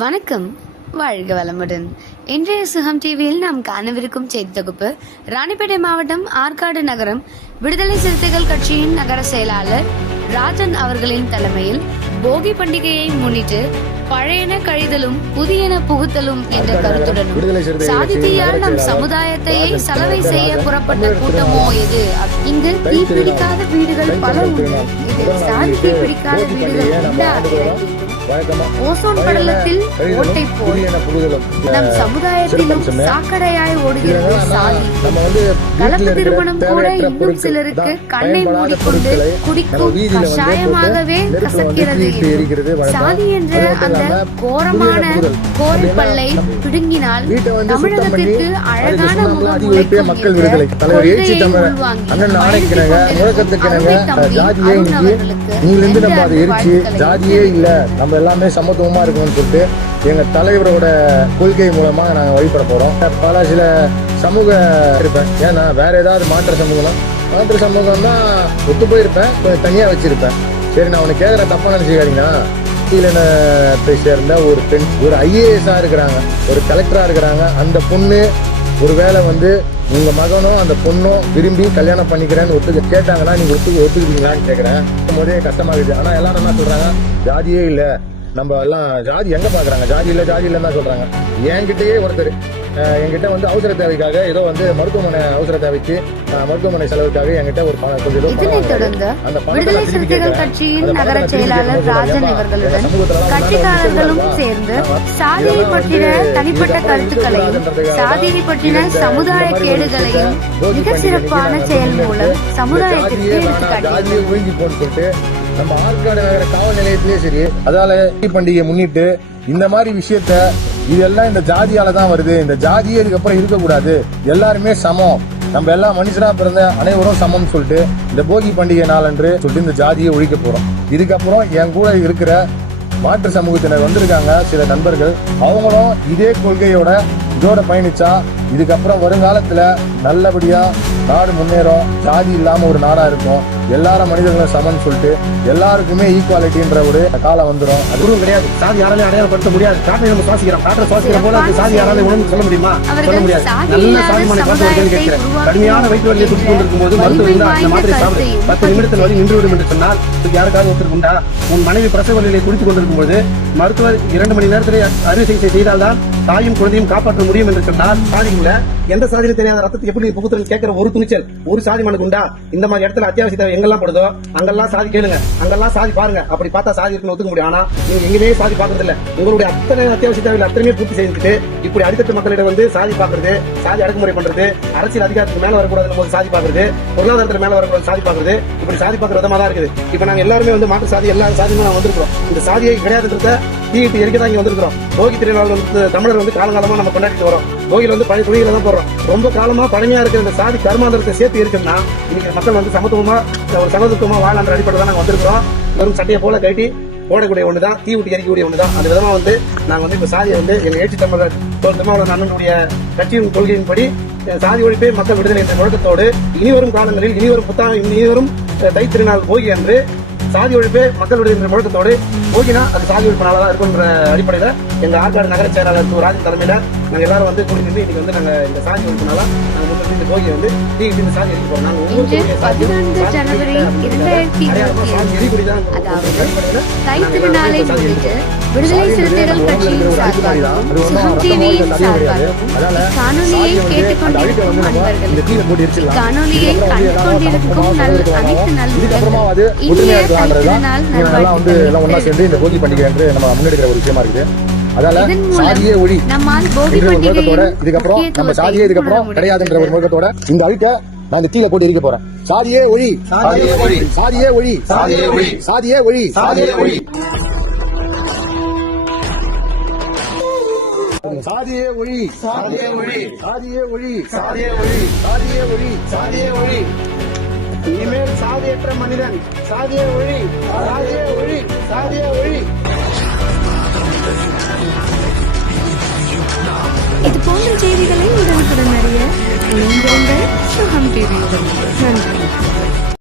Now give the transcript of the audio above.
வணக்கம், வாழ்க வளமுடன். இன்றைய சுகம் டிவியில் நாம் காணவிருக்கும் செய்தி தொகுப்பு ராணிப்பேட்டை மாவட்டம் ஆற்காடு நகரம் விடுதலை சிறுத்தைகள் கட்சியின் நகர செயலாளர் ராஜன் அவர்களின் தலைமையில் போகி பண்டிகையை முன்னிட்டு பழையன கழிதலும் புதியன புகுத்தலும் என்ற கருத்துடனும் சாதித்தீயால் நம் சமுதாயத்தையே சலவை செய்ய புறப்பட்ட கூட்டமோ எது? இங்கு தீப்பிடிக்காத வீடுகள் பல உண்டு. இதில் சாதி தீப்பிடிக்காத வீடுகள் உண்டா? ஓசோன் படலத்தில் ஓட்டை போல் நம் சமுதாயத்திலும் சாக்கடையாய் ஓடுகிறது சாதி. கலப்பு திருமணம் கூட இன்னும் சிலருக்கு கண்ணை மூடிக்கொண்டு குடிக்கும் கஷாயமாகவே கசக்கிறது. சாதி என்ற அந்த கோரமான கோரைப்பல்லை பிடுங்கினால் தமிழகத்திற்கு அழகான முகம் உழைக்கும் கொள்கையை உள்வாங்கி நம்ம எல்லாமே சமத்துவமா இருக்கணும்னு சொல்லிட்டு எங்க தலைவரோட கொள்கை மூலமா நாங்க வழிபட போறோம். பல சில சமூக இருப்பேன், ஏன்னா வேற ஏதாவது மாற்று சமூகம்னா ஒத்து போயிருப்பேன், கொஞ்சம் தனியா வச்சிருப்பேன். சரி, நான் உனக்கு கேட்கற தப்பா நினைச்சுக்காதீங்கன்னா, கீழனத்தை சேர்ந்த ஒரு பெண் ஒரு IAS இருக்கிறாங்க, ஒரு கலெக்டரா இருக்கிறாங்க. அந்த பொண்ணு ஒரு வேளை உங்க மகனும் அந்த பொண்ணும் விரும்பி கல்யாணம் பண்ணிக்கிறேன்னு கேட்டாங்கன்னா நீங்க ஒத்துக்குவீங்களான்னு கேட்கறேன். போதே கஷ்டமா இருக்குது. ஆனா எல்லாரும் என்ன சொல்றாங்க, ஜாதியே இல்ல, நம்ம எல்லாம் ஜாதி எங்க பாக்குறாங்க, ஜாதி இல்லைன்னு தான் சொல்றாங்க. என்கிட்டயே ஒருத்தர் என்கிட்ட அவசர தேவைக்காக ஏதோ மருத்துவமனை அவசர தேவைக்கு மருத்துவமனை செலவுக்காக என்கிட்ட ஒரு கொஞ்சம் இதனைத் தொடர்ந்து விடுதலை சிறுத்தைகள் கட்சியின் நகர செயலாளர் ராஜன் இவர்களுடன் கட்சிக்காரர்களும் சேர்ந்து சாதியை பற்றின தனிப்பட்ட கருத்துக்களையும் சாதியை பற்றின சமுதாய கேடுகளையும் மிக சிறப்பான செயல் மூலம் சமுதாயத்திற்கு எடுத்துக்காட்டி நம்ம ஆற்காடு நகர காவல் நிலையத்திலே சரி, அதால பண்டிகையை முன்னிட்டு இந்த மாதிரி விஷயத்த இதெல்லாம் இந்த ஜாதியால தான் வருது. இந்த ஜாதியே இதுக்கப்புறம் இருக்கக்கூடாது, எல்லாருமே சமம், நம்ம எல்லாம் மனுஷனா பிறந்த அனைவரும் சமம்னு சொல்லிட்டு இந்த போகி பண்டிகை நாளன்று சொல்லிட்டு இந்த ஜாதியை ஒழிக்க போறோம். இதுக்கப்புறம் என் கூட இருக்கிற மாற்று சமூகத்தினர் வந்திருக்காங்க சில நண்பர்கள், அவங்களும் இதே கொள்கையோட இதோட பயணிச்சா இதுக்கப்புறம் வருங்காலத்துல நல்லபடியா நாடு முன்னேறும், ஜாதி இல்லாம ஒரு நாடா இருக்கும், எல்லாரும் மனிதர்களும் சமன் சொல்லிட்டு எல்லாருக்குமே ஈக்குவாலிட்டின்ற ஒரு காலம் வந்துடும். அதுவும் கிடையாது, சாதி யாராலையும் அடையாளப்படுத்த முடியாது. காற்றை நம்ம சுவாசிக்கிறோம், காற்றை சுவாசிக்கிற போல அந்த சாதி யாராலையும் உணவு சொல்ல முடியுமா? சொல்ல முடியாது. நல்ல சாதிமான பார்த்து கேட்கிறேன். கடுமையான வயிற்று வலியை குடித்துக் கொண்டிருக்கும் போது மருத்துவ அந்த மாதிரி சாப்பிடு 10 நிமிடத்தில் வலி நின்றுவிடும் என்று சொன்னால் யாருக்காவது ஒருத்தருக்குண்டா? உன் மனைவி பிரசவ வலியை குடித்துக் கொண்டிருக்கும் போது மருத்துவர் 2 மணி நேரத்தில் அறுவை சிகிச்சை செய்தால்தான் தாயும் குழந்தையும் காப்பாற்ற முடியும் என்று சொன்னால், சாதிக்குள்ள எந்த சாதியிலும் தெரியாத ரத்தத்தை எப்படி புகுத்துறன்னு கேட்கிற ஒரு துணிச்சல் ஒரு சாதி மனுக்கு உண்டா? இந்த மாதிரி இடத்துல அத்தியாவசிய தேவை எங்கெல்லாம் படுதோ அங்கெல்லாம் சாதி கேளுங்க, அங்கெல்லாம் சாதி பாருங்க, அப்படி பார்த்தா சாதி இருக்குன்னு ஒத்துக்க முடியும். ஆனா நீங்க எங்கேயுமே சாதி பாக்குறது இல்ல. உங்களுடைய அத்தனை அத்தியாவசிய தேவையில் அத்தனையுமே பூர்த்தி செய்துட்டு இப்படி அடித்தட்டு மக்களிடம் சாதி பாக்குறது, சாதி அடக்குமுறை பண்றது, அரசியல் அதிகாரத்துக்கு மேல வரக்கூடாதுன்னு போது சாதி பாக்குறது, பொருளாதாரத்துல மேல வரக்கூடாது சாதி பாக்குறது, இப்படி சாதி பாக்குற விதமா தான் இருக்குது. இப்ப நாங்க எல்லாருமே மாற்று சாதி எல்லா சாதியுமே நாங்க வந்திருக்கிறோம். இந்த சாதியை கிடையாதுன்றத தீட்டு எரிக்கதான் இங்க வந்திருக்கிறோம். போகி திருநாள் தமிழர் காலங்காலமா நம்ம கொண்டாடிட்டு வரோம். போகில பழைய துணிகளை தான் போடுறோம். ரொம்ப காலமா பழமையா இருக்கிற இந்த சாதி கர்மாந்திரத்தை சேர்த்து இருக்குன்னா இன்னைக்கு மக்கள் சமத்துவமா ஒரு சகோதரத்துவமா வாழன்ற அடிப்படை தான் நாங்க வந்திருக்கிறோம். வெறும் சட்டையை போல கட்டி போடக்கூடிய ஒண்ணுதான், தீ விட்டு எரிக்கக்கூடிய ஒண்ணுதான். அந்த விதமா நாங்க இப்ப சாதியை எங்க எழுச்சி தமிழர் தமிழர் அண்ணனுடைய கட்சியின் கொள்கையின்படி சாதி ஒழிப்பே மக்கள் விடுதலை என்ற முழக்கத்தோடு இனிவரும் காலங்களில் இனிவரும் தைத்திருநாள் போகி அன்று சாதி ஒழிப்பே மக்கள் விடுதலை என்ற முழக்கத்தோடு போகினா அது சாதி ஒழிப்பு நாளா இருக்குன்ற அடிப்படையில எங்க ஆற்காடு நகர செயலாளர் ராஜன் தலைமையில நாங்க எல்லாரும் கூட்டிட்டு இன்னைக்கு நாங்க இந்த சாதி ஒழிப்பு நாளா நாங்க முன்னாடி இந்த போகியை தீ சாதி எரிக்க போறோம். நாங்க ஒவ்வொரு 14 ஜனவரி 2022 அதாவது தைத்திருநாளை முன்னிட்டு விடுதலை சிறுத்தைகள் கட்சியின் சார்பாகவும் சுகம் டிவியின் சார்பாகவும் காணொலியை கேட்டுக்கொண்டிருக்கும் அன்பர்கள், காணொலியை கண்டுகொண்டிருக்கும் அனைத்து நல்ல இனிய தைத்திருநாள் ஒன்னா சேர்ந்து இந்த போகி பண்டிகை என்று நம்ம முன்னெடுக்கிற ஒரு விஷயமா இருக்குது. அதால சாதியே ஒளி என்ற ஒரு முழக்கத்தோட இதுக்கப்புறம் நம்ம சாதியே இதுக்கப்புறம் கிடையாதுன்ற ஒரு முழக்கத்தோட இந்த அழுக்க நான் இந்த தீல போட்டு எரிக்க போறேன். சாதியே ஒளி, சாதியே ஒளி, சாதியே ஒளி, சாதியே ஒளி, சாதியே ஒளி, சாதியே ஒளி, சாதியே ஒளி, சாதியே ஒளி, சாதியே ஒளி, சாதியே ஒளி, சாதியே ஒளி, சாதியே ஒளி. இனிமேல் சாதியற்ற மனிதன் சாதியே ஒளி, சாதியே ஒளி, சாதியே ஒளி. இது போன்ற செய்திகளை உடனுக்குடன் அறிய இணைந்திருங்கள் சுகம் டிவியுடன். நன்றி.